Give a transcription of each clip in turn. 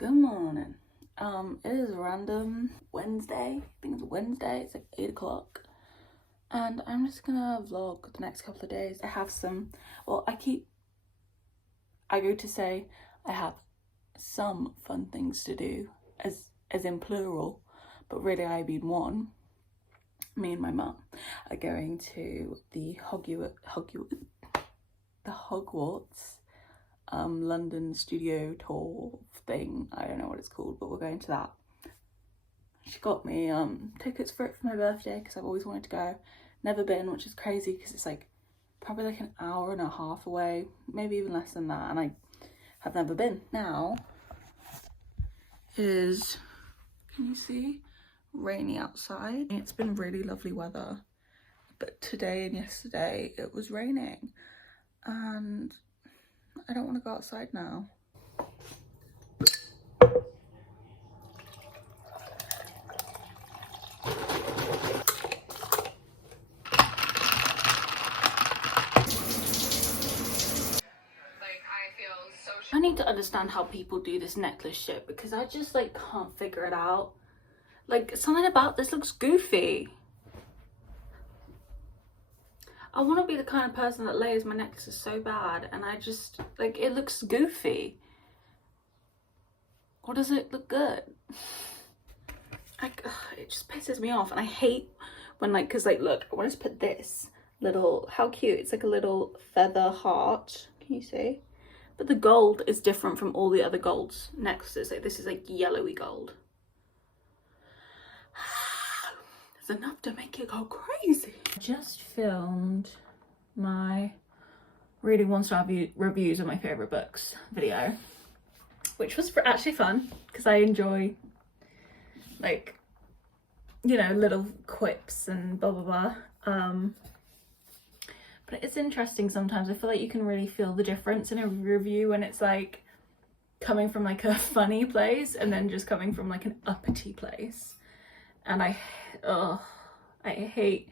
Good morning. It is random Wednesday. I think it's Wednesday. It's like 8 o'clock. And I'm just gonna vlog the next couple of days. I have some, well, I go to say I have some fun things to do, as in plural, but really I mean one. Me and my mum are going to the Hogwarts London studio tour thing. I don't know what it's called, but we're going to that. She got me tickets for it for my birthday because I've always wanted to go. Never been, which is crazy because it's like probably like an hour and a half away, maybe even less than that, and I have never been. Now it is, can you see, rainy outside. It's been really lovely weather, but today and yesterday it was raining and I don't want to go outside now. I need to understand how people do this necklace shit because I just like can't figure it out. Like, something about this looks goofy. I want to be the kind of person that layers my necklaces so bad, and I just, like, it looks goofy. Or does it look good? Like, it just pisses me off, and I hate when, like, because, like, look, I want to put this little, how cute, it's like a little feather heart, can you see? But the gold is different from all the other golds necklaces. Like, this is like yellowy gold. There's enough to make it go crazy. I just filmed my reading 1-star reviews of my favorite books video, which was actually fun because I enjoy, like, you know, little quips and blah blah blah. But it's interesting sometimes. I feel like you can really feel the difference in a review when it's like coming from like a funny place and then just coming from like an uppity place. And I hate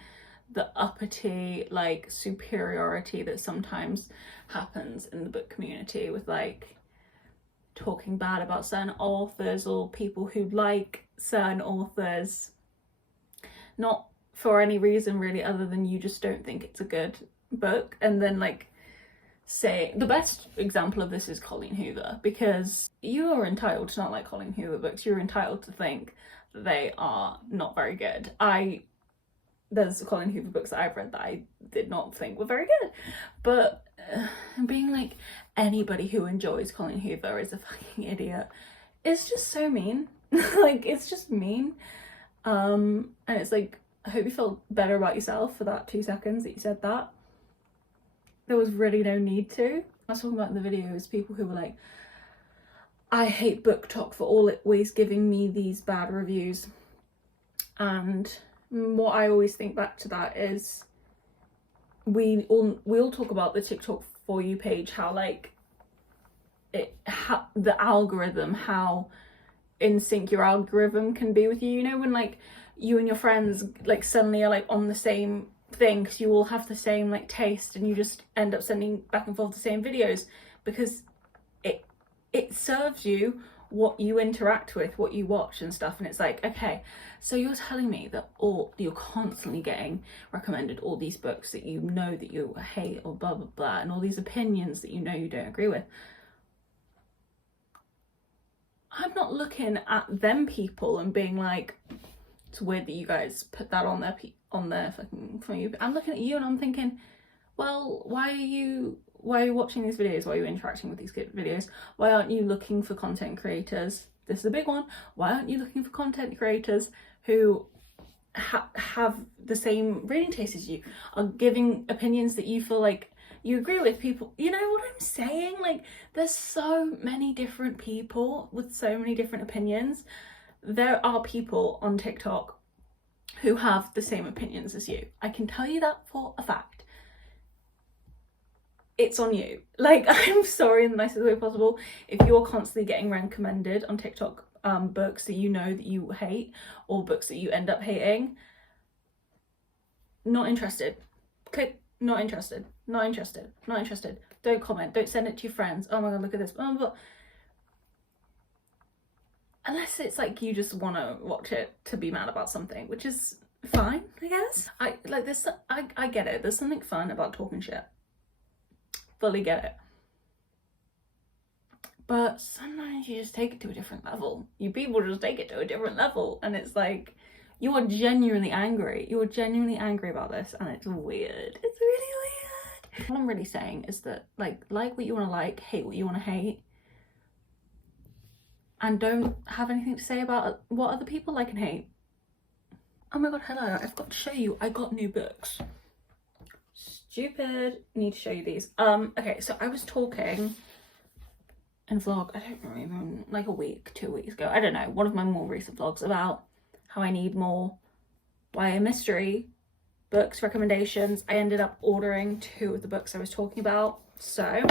the uppity, like, superiority that sometimes happens in the book community with like talking bad about certain authors or people who like certain authors, not for any reason really other than you just don't think it's a good book. And then, like, say, the best example of this is Colleen Hoover, because you are entitled to not like Colleen Hoover books. You're entitled to think that they are not very good. There's Colleen Hoover books that I've read that I did not think were very good, but being like anybody who enjoys Colleen Hoover is a fucking idiot. It's just so mean. Like, it's just mean. And it's like, I hope you feel better about yourself for that 2 seconds that you said that. There was really no need to. I was talking about in the video is people who were like, I hate BookTok for always giving me these bad reviews. And what I always think back to that is we all talk about the TikTok For You page, how like the algorithm, how in sync your algorithm can be with you. You know, when like you and your friends like suddenly are like on the same thing because you all have the same like taste and you just end up sending back and forth the same videos because it serves you what you interact with, what you watch and stuff. And it's like, okay, so you're telling me that you're constantly getting recommended all these books that you know that you hate or blah blah blah, and all these opinions that you know you don't agree with. I'm not looking at them people and being like, it's weird that you guys put that on their fucking For You. I'm looking at you and I'm thinking, well, why are you watching these videos? Why are you interacting with these videos? Why aren't you looking for content creators? This is a big one. Why aren't you looking for content creators who have the same reading taste as you, are giving opinions that you feel like you agree with? People, you know what I'm saying? Like, there's so many different people with so many different opinions. There are people on TikTok who have the same opinions as you. I can tell you that for a fact. It's on you. Like, I'm sorry in the nicest way possible if you're constantly getting recommended on TikTok books that you know that you hate, or books that you end up hating. Not interested. Okay, not interested. Not interested. Not interested. Don't comment. Don't send it to your friends. Oh my god, look at this. unless it's like you just want to watch it to be mad about something, which is fine, I guess. I get it. There's something fun about talking shit. Fully get it. But sometimes you just take it to a different level. You people just take it to a different level, and it's like, you are genuinely angry. You are genuinely angry about this, and it's weird. It's really weird. What I'm really saying is that, like what you want to like, hate what you want to hate, and don't have anything to say about what other people like and hate. Oh my god, hello, I've got to show you, I got new books. Stupid, need to show you these. Okay, so I was talking in vlog, I don't know, even like a week, 2 weeks ago, I don't know, one of my more recent vlogs, about how I need more YA mystery books recommendations. I ended up ordering 2 of the books I was talking about. So,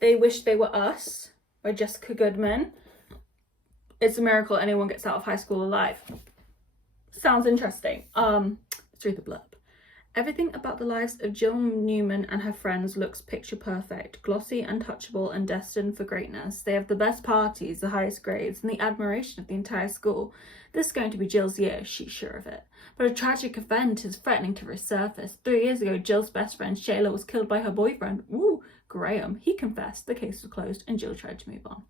They Wish They Were Us by Jessica Goodman. It's a miracle anyone gets out of high school alive. Sounds interesting. Let's read the blurb. Everything about the lives of Jill Newman and her friends looks picture perfect, glossy, untouchable, and destined for greatness. They have the best parties, the highest grades, and the admiration of the entire school. This is going to be Jill's year, she's sure of it. But a tragic event is threatening to resurface. 3 years ago, Jill's best friend Shayla was killed by her boyfriend, Graham. He confessed, the case was closed, and Jill tried to move on.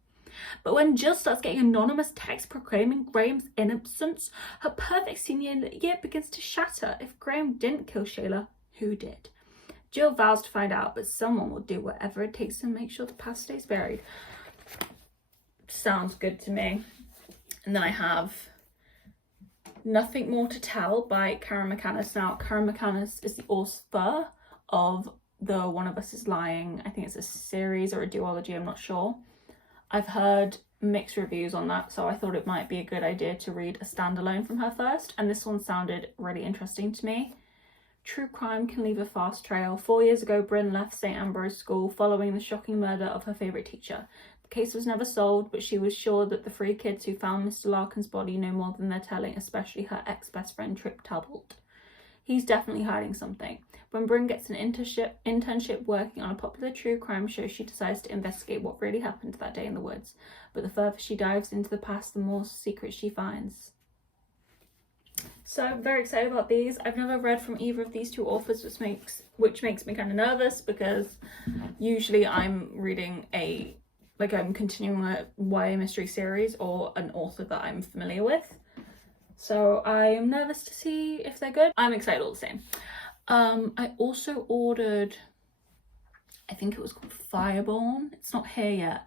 But when Jill starts getting anonymous texts proclaiming Graham's innocence, her perfect senior year begins to shatter. If Graham didn't kill Shayla, who did? Jill vows to find out, but someone will do whatever it takes to make sure the past stays buried. Sounds good to me. And then I have Nothing More to Tell by Karen McCannis. Now, Karen McCannis is the author of the One of Us is Lying. I think it's a series or a duology, I'm not sure. I've heard mixed reviews on that, so I thought it might be a good idea to read a standalone from her first, and this one sounded really interesting to me. True crime can leave a fast trail. 4 years ago, Bryn left St. Ambrose School following the shocking murder of her favourite teacher. The case was never solved, but she was sure that the 3 kids who found Mr. Larkin's body know more than they're telling, especially her ex-best friend Trip Talbot. He's definitely hiding something. When Bryn gets an internship working on a popular true crime show, she decides to investigate what really happened that day in the woods. But the further she dives into the past, the more secrets she finds. So I'm very excited about these. I've never read from either of these 2 authors, which makes me kind of nervous, because usually I'm reading I'm continuing a YA mystery series or an author that I'm familiar with. So I am nervous to see if they're good. I'm excited all the same. I also ordered, I think it was called Fireborn. It's not here yet,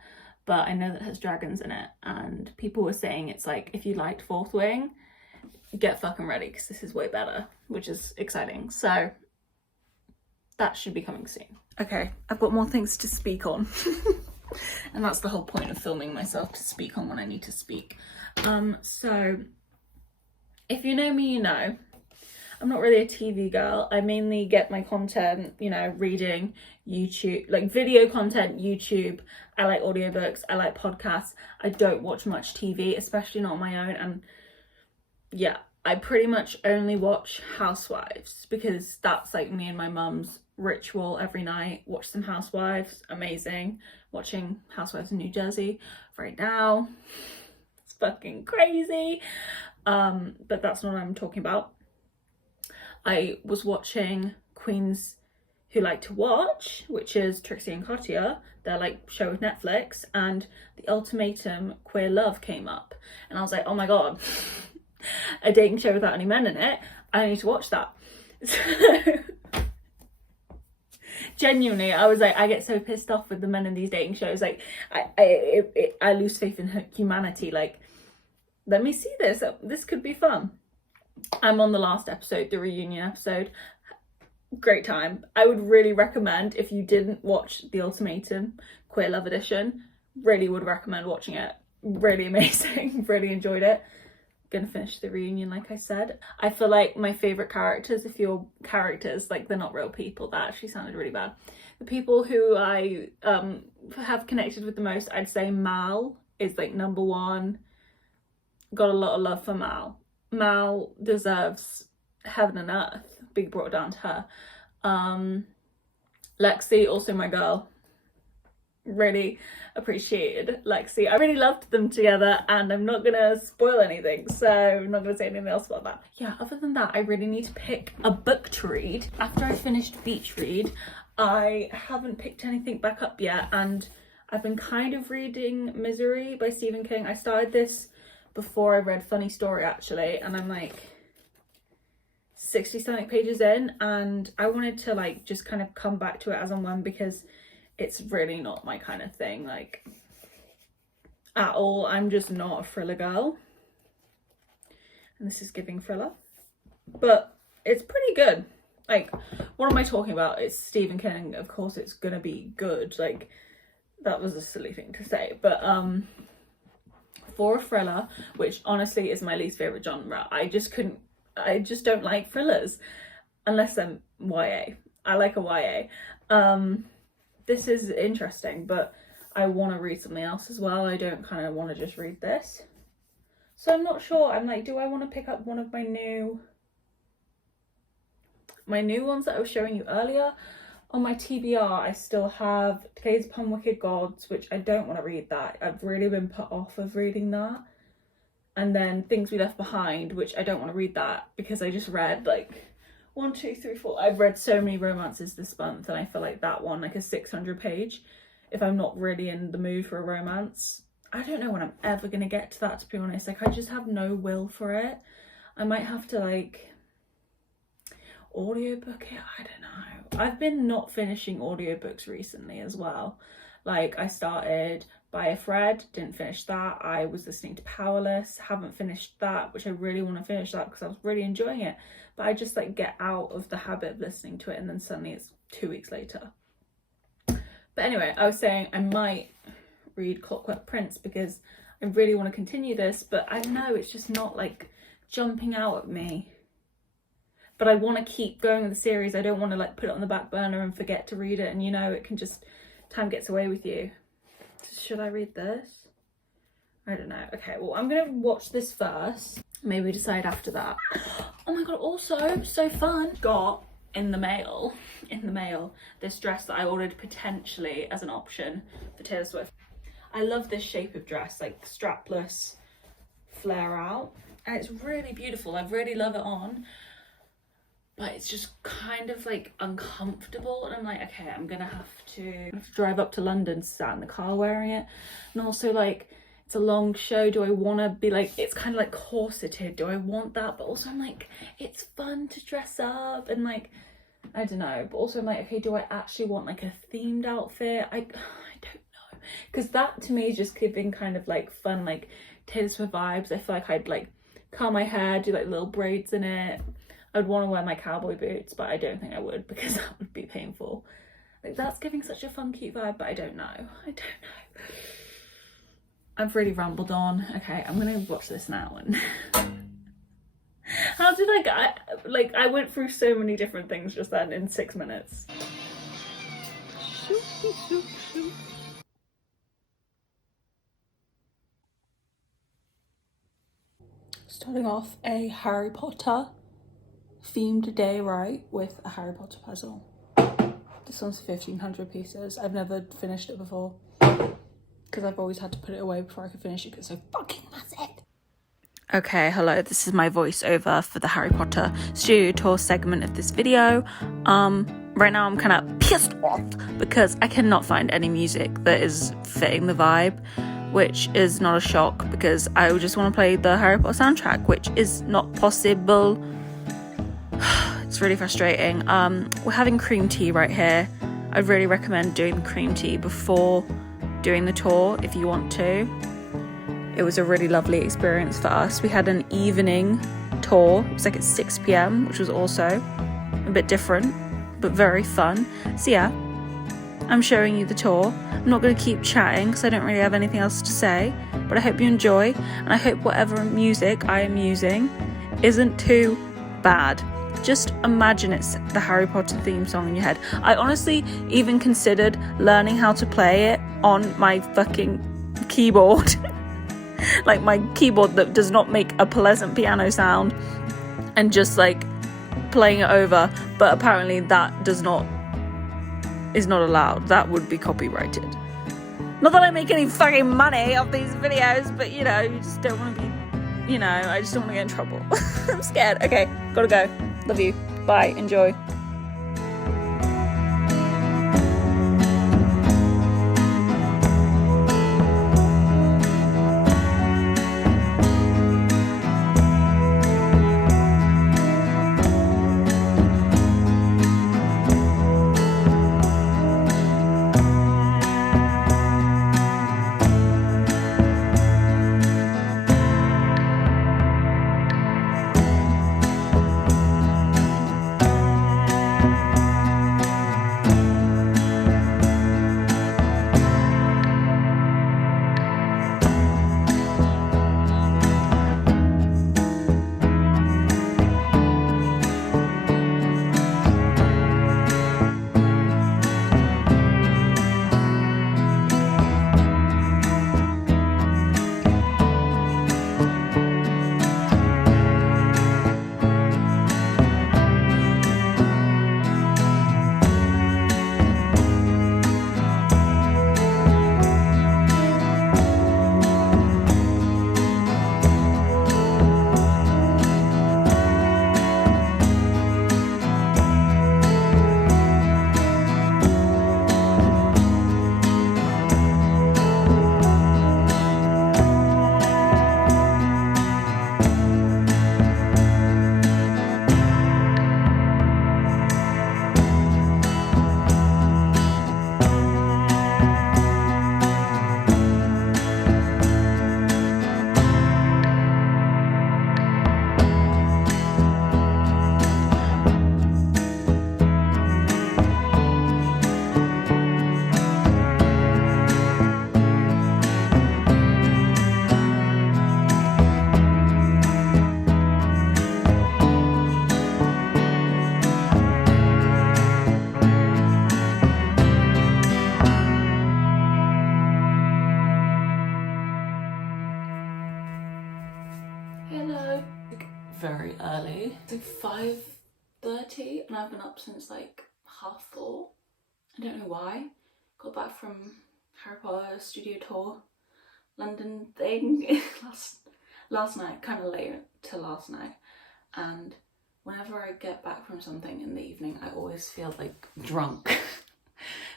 but I know that it has dragons in it, and people were saying it's like, if you liked Fourth Wing, get fucking ready, because this is way better, which is exciting. So that should be coming soon. Okay, I've got more things to speak on. And that's the whole point of filming myself, to speak on when I need to speak. So if you know me, you know I'm not really a TV girl. I mainly get my content, reading, YouTube, like video content, YouTube. I like audiobooks, I like podcasts. I don't watch much TV, especially not on my own. And yeah, I pretty much only watch Housewives, because that's like me and my mum's ritual every night. Watch some Housewives, amazing. Watching Housewives in New Jersey right now. It's fucking crazy. But that's not what I'm talking about. I was watching Queens Who Like to Watch, which is Trixie and Katya, their like show with Netflix, and The Ultimatum Queer Love came up, and I was like, oh my god, a dating show without any men in it, I need to watch that. Genuinely, I was like, I get so pissed off with the men in these dating shows. Like, I lose faith in humanity. Like, let me see this. This could be fun. I'm on the last episode, the reunion episode. Great time. I would really recommend, if you didn't watch The Ultimatum Queer Love Edition, really would recommend watching it. Really amazing. Really enjoyed it. Gonna finish the reunion, like I said. I feel like my favourite characters, if you're characters, like they're not real people, that actually sounded really bad. The people who I have connected with the most, I'd say Mal is like number 1. Got a lot of love for Mal. Mal deserves heaven and earth being brought down to her. Lexi, also my girl. really appreciated Lexi. I really loved them together, and I'm not gonna spoil anything, so I'm not gonna say anything else about that. Yeah, other than that, I really need to pick a book to read. After I finished Beach Read, I haven't picked anything back up yet, and I've been kind of reading Misery by Stephen King. I started this before I read Funny Story, actually, and I'm like 60 something pages in, and I wanted to like just kind of come back to it as and when, because it's really not my kind of thing, like, at all. I'm just not a thriller girl, and this is giving thriller, but it's pretty good. Like, what am I talking about? It's Stephen King, of course it's gonna be good. Like, that was a silly thing to say, but for a thriller, which honestly is my least favorite genre, I just don't like thrillers unless I'm YA. I like a YA. This is interesting, but I want to read something else as well. I don't kind of want to just read this, so I'm not sure. I'm like, do I want to pick up one of my new ones that I was showing you earlier? On my TBR, I still have Decades Upon Wicked Gods, which I don't want to read that. I've really been put off of reading that. And then Things We Left Behind, which I don't want to read that because I just read like 1, 2, 3, 4. I've read so many romances this month, and I feel like that one, like a 600 page, if I'm not really in the mood for a romance, I don't know when I'm ever going to get to that, to be honest. Like, I just have no will for it. I might have to like audiobook it. I don't know. I've been not finishing audiobooks recently as well. Like, I started By a Thread, didn't finish that. I was listening to Powerless, haven't finished that, which I really want to finish that because I was really enjoying it, but I just like get out of the habit of listening to it, and then suddenly it's 2 weeks later. But anyway, I was saying I might read Clockwork Prince because I really want to continue this, but I know it's just not like jumping out at me. But I want to keep going with the series. I don't want to like put it on the back burner and forget to read it, and you know, it can just, time gets away with you. Should I read this? I don't know. Okay, well, I'm gonna watch this first, maybe decide after that. Oh my god, also so fun, got in the mail this dress that I ordered potentially as an option for Taylor Swift. I love this shape of dress, like strapless, flare out, and it's really beautiful. I really love it on, but it's just kind of like uncomfortable, and I'm like, okay, I'm gonna have to drive up to London, sat in the car wearing it, and also like, it's a long show. Do I want to be like, it's kind of like corseted, do I want that? But also I'm like, it's fun to dress up, and like, I don't know, but also I'm like, okay, do I actually want like a themed outfit? I don't know, because that to me is just giving kind of like fun, like Taylor Swift vibes. I feel like I'd like curl my hair, do like little braids in it. I'd want to wear my cowboy boots, but I don't think I would because that would be painful. Like, that's giving such a fun, cute vibe, but I don't know. I've really rambled on. Okay, I'm gonna watch this now. And how did I went through so many different things just then in 6 minutes. Starting off a Harry Potter themed day, right, with a Harry Potter puzzle. This one's 1,500 pieces. I've never finished it before because I've always had to put it away before I could finish it because it's so fucking massive. Okay, hello, this is my voiceover for the Harry Potter studio tour segment of this video. Right now I'm kind of pissed off because I cannot find any music that is fitting the vibe, which is not a shock because I just want to play the Harry Potter soundtrack, which is not possible. It's really frustrating. We're having cream tea right here. I'd really recommend doing cream tea before doing the tour if you want to. It was a really lovely experience for us. We had an evening tour. It was like at 6 p.m, which was also a bit different, but very fun. So yeah, I'm showing you the tour. I'm not going to keep chatting because I don't really have anything else to say, but I hope you enjoy, and I hope whatever music I am using isn't too bad. Just imagine it's the Harry Potter theme song in your head. I honestly even considered learning how to play it on my fucking keyboard. Like my keyboard that does not make a pleasant piano sound, and just like playing it over, but apparently that is not allowed. That would be copyrighted. Not that I make any fucking money off these videos, but you know, you just don't want to be, you know, I just don't want to get in trouble. I'm scared. Okay, gotta go. Love you. Bye. Enjoy. Hello. Very early. It's like 5:30 and I've been up since like 4:30. I don't know why. Got back from Harry Potter studio tour London thing last night, kind of late to last night, and whenever I get back from something in the evening I always feel like drunk.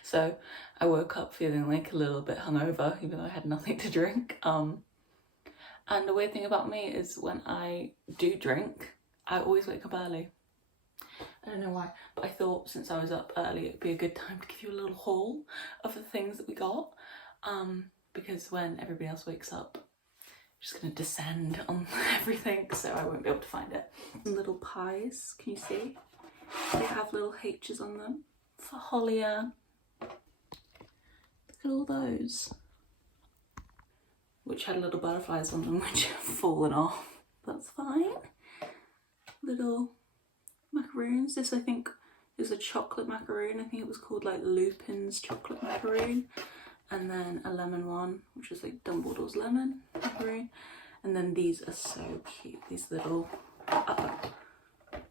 So I woke up feeling like a little bit hungover even though I had nothing to drink. And the weird thing about me is when I do drink, I always wake up early. I don't know why, but I thought since I was up early, it'd be a good time to give you a little haul of the things that we got. Because when everybody else wakes up, I'm just gonna descend on everything, so I won't be able to find it. Some little pies, can you see? They have little H's on them for Holly-Ann. Look at all those. Which had little butterflies on them, which have fallen off. That's fine. Little macaroons. This I think is a chocolate macaroon. I think it was called like Lupin's chocolate macaroon. And then a lemon one, which is like Dumbledore's lemon macaroon. And then these are so cute. These little, like, are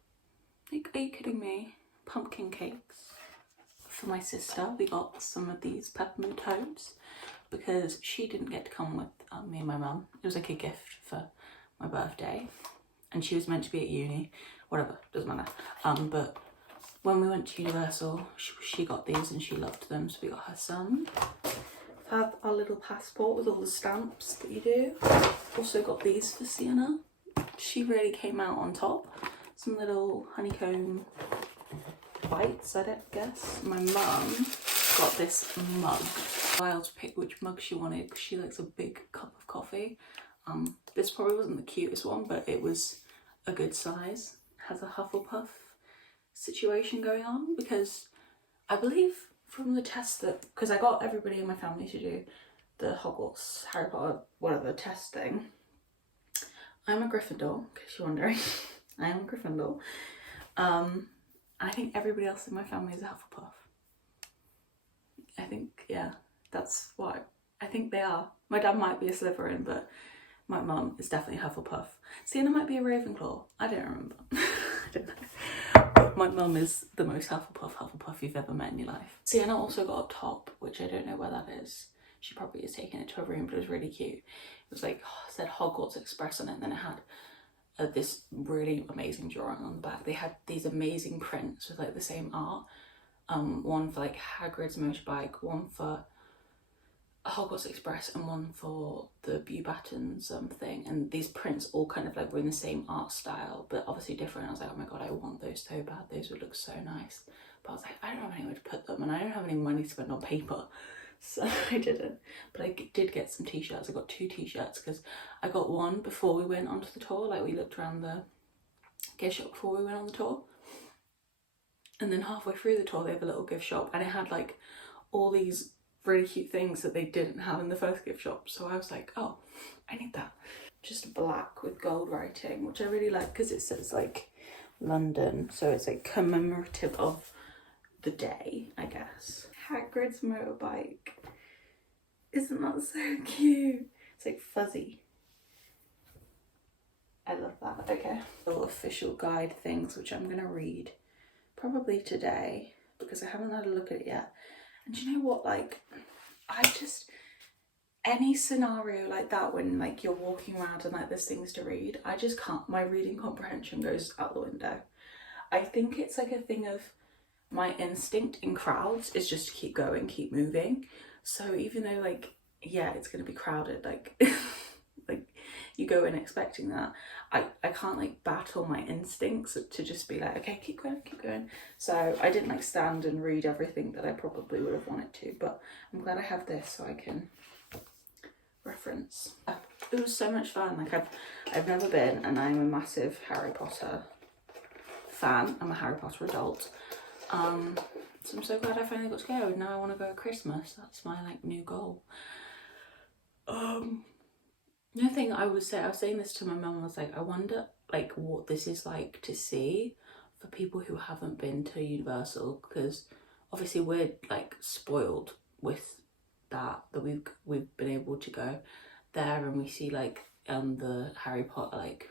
you kidding me? Pumpkin cakes. For my sister, we got some of these peppermint toads because she didn't get to come with me and my mum. It was like a gift for my birthday and she was meant to be at uni, whatever, doesn't matter. But when we went to Universal, she got these and she loved them, so we got her some. Have our little passport with all the stamps that you do. Also got these for Sienna. She really came out on top. Some little honeycomb bites, I don't guess. My mum got this mug. While to pick which mug she wanted because she likes a big cup of coffee. This probably wasn't the cutest one, but it was a good size. It has a Hufflepuff situation going on because I believe from the test that, because I got everybody in my family to do the Hogwarts, Harry Potter, whatever test thing. I'm a Gryffindor, in case you're wondering. I am a Gryffindor. I think everybody else in my family is a Hufflepuff. I think, yeah, that's what I think they are. My dad might be a Slytherin, but my mum is definitely Hufflepuff. Sienna might be a Ravenclaw. I don't remember. I don't know. But my mum is the most Hufflepuff you've ever met in your life. Sienna also got a top, which I don't know where that is. she probably has taken it to her room, but it was really cute. It was like, oh, it said Hogwarts Express on it, and then it had this really amazing drawing on the back. They had these amazing prints with like the same art, one for like Hagrid's motorbike, one for Hogwarts Express, and one for the Beauxbatons thing. And these prints all kind of like were in the same art style, but obviously different. I was like, oh my god, I want those so bad. Those would look so nice. But I was like, I don't have anywhere to put them, and I don't have any money to spend on paper, so I didn't. But I did get some t-shirts. I got 2 t-shirts because I got one before we went onto the tour. Like, we looked around the gift shop before we went on the tour, and then halfway through the tour they have a little gift shop, and it had like all these really cute things that they didn't have in the first gift shop. So I was like, oh, I need that. Just black with gold writing, which I really like because it says like London, so it's like commemorative of the day, I guess. Hagrid's motorbike. Isn't that so cute? It's like fuzzy. I love that. Okay. Little official guide things, which I'm gonna read probably today because I haven't had a look at it yet. And do you know what, like, any scenario like that when like you're walking around and like there's things to read, I just can't, my reading comprehension goes out the window. I think it's like a thing of my instinct in crowds is just to keep going, keep moving. So even though like, yeah, it's gonna be crowded, like like you go in expecting that, I can't like battle my instincts to just be like, okay, keep going. So I didn't like stand and read everything that I probably would have wanted to, but I'm glad I have this so I can reference. It was so much fun. Like I've never been, and I'm a massive Harry Potter fan. I'm a Harry Potter adult. So I'm so glad I finally got to go, and now I want to go at Christmas. That's my like new goal. The other thing I was saying this to my mum, I was like, I wonder like what this is like to see for people who haven't been to Universal, because obviously we're like spoiled with that we've been able to go there, and we see like the Harry Potter like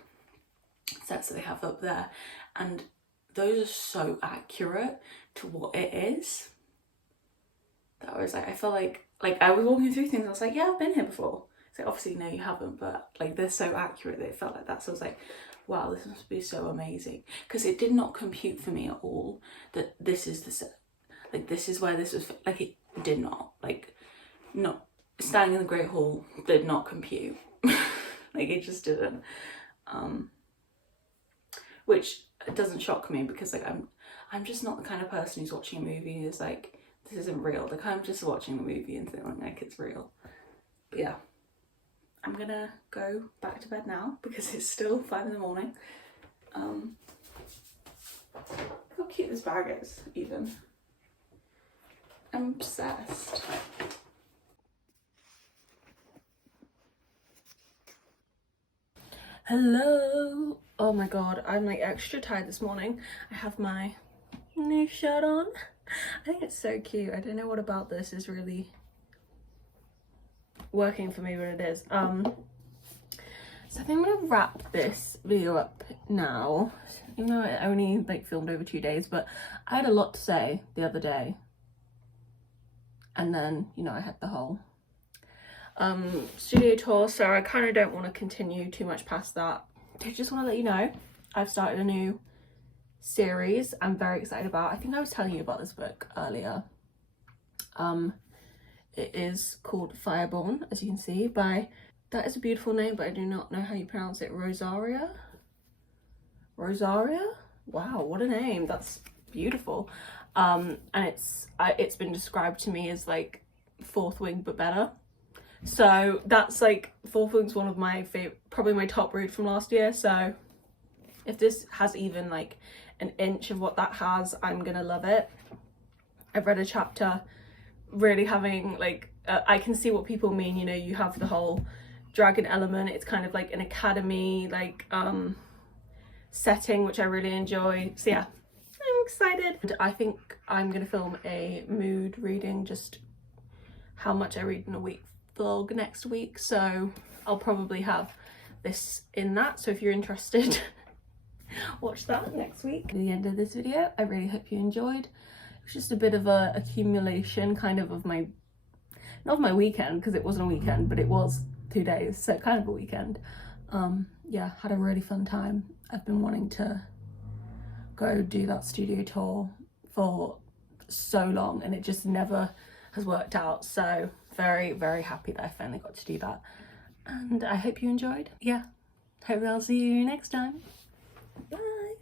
sets that they have up there, and those are so accurate to what it is that I was like, I felt like I was walking through things, I was like, yeah, I've been here before. So obviously no, you haven't, but like they're so accurate that it felt like that. So I was like, wow, this must be so amazing, because it did not compute for me at all that this is the set, like this is where this was, like it did not, like not standing in the Great Hall did not compute. Like it just didn't, which doesn't shock me because like I'm just not the kind of person who's watching a movie who's like, this isn't real. Like I'm just watching the movie and feeling like it's real. But yeah, I'm gonna go back to bed now because it's still 5 in the morning. How cute this bag is, even. I'm obsessed. Hello. Oh my god, I'm like extra tired this morning. I have my new shirt on. I think it's so cute. I don't know what about this is really working for me, but it is. So I think I'm gonna wrap this video up now, even though I only like filmed over 2 days, but I had a lot to say the other day, and then you know I had the whole studio tour, so I kind of don't want to continue too much past that. I just want to let you know I've started a new series I'm very excited about. I think I was telling you about this book earlier. It is called Fireborn, as you can see, by, that is a beautiful name, but I do not know how you pronounce it. Rosaria? Wow, what a name. That's beautiful. And it's been described to me as like Fourth Wing but better. So that's like, Fourth Wing's one of my favorite, probably my top read from last year. So if this has even like an inch of what that has, I'm gonna love it. I've read a chapter really having like, I can see what people mean, you know, you have the whole dragon element, it's kind of like an academy like setting, which I really enjoy. So yeah, I'm excited. And I think I'm gonna film a mood reading, just how much I read in a week vlog next week, so I'll probably have this in that, so if you're interested watch that next week. At the end of this video, I really hope you enjoyed. It was just a bit of a accumulation kind of my not of my weekend, because it wasn't a weekend, but it was 2 days, so kind of a weekend. Yeah, had a really fun time. I've been wanting to go do that studio tour for so long, and it just never has worked out, so very, very happy that I finally got to do that. And I hope you enjoyed. Yeah, hope I'll see you next time. Bye.